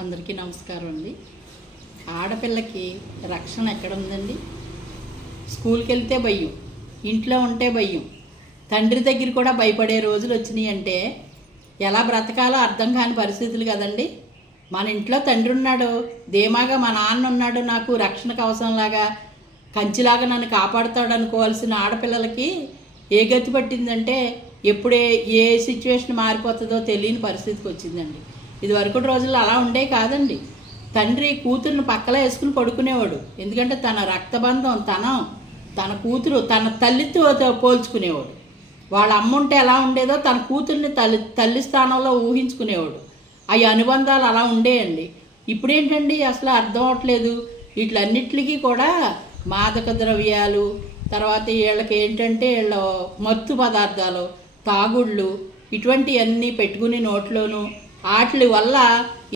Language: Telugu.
అందరికీ నమస్కారం అండి. ఆడపిల్లకి రక్షణ ఎక్కడ ఉందండి? స్కూల్కి వెళ్తే భయం, ఇంట్లో ఉంటే భయం, తండ్రి దగ్గర కూడా భయపడే రోజులు వచ్చినాయి అంటే ఎలా బ్రతకాలో అర్థం కాని పరిస్థితులు కదండి. మన ఇంట్లో తండ్రి ఉన్నాడు, ధీమాగా మా నాన్న ఉన్నాడు, నాకు రక్షణ కవచంలాగా కంచిలాగా నన్ను కాపాడుతాడు అనుకోవాల్సిన ఆడపిల్లలకి ఏ గతి పట్టిందంటే ఎప్పుడే ఏ సిచ్యువేషన్ మారిపోతుందో తెలియని పరిస్థితికి వచ్చిందండి. ఇది వరకు రోజుల్లో అలా ఉండే కాదండి. తండ్రి కూతురుని పక్కలో వేసుకుని పడుకునేవాడు, ఎందుకంటే తన రక్తబంధం తన కూతురు తన తల్లితో పోల్చుకునేవాడు. వాళ్ళ అమ్మ ఉంటే ఎలా ఉండేదో తన కూతుర్ని తల్లి స్థానంలో ఊహించుకునేవాడు. అవి అనుబంధాలు అలా ఉండేయండి. ఇప్పుడేంటండి అసలు అర్థం అవట్లేదు. వీటిలన్నిటికీ కూడా మాదక ద్రవ్యాలు, తర్వాత వీళ్ళకి ఏంటంటే వీళ్ళ మత్తు పదార్థాలు, తాగుళ్ళు, ఇటువంటివన్నీ పెట్టుకుని నోట్లోనూ వాటి వల్ల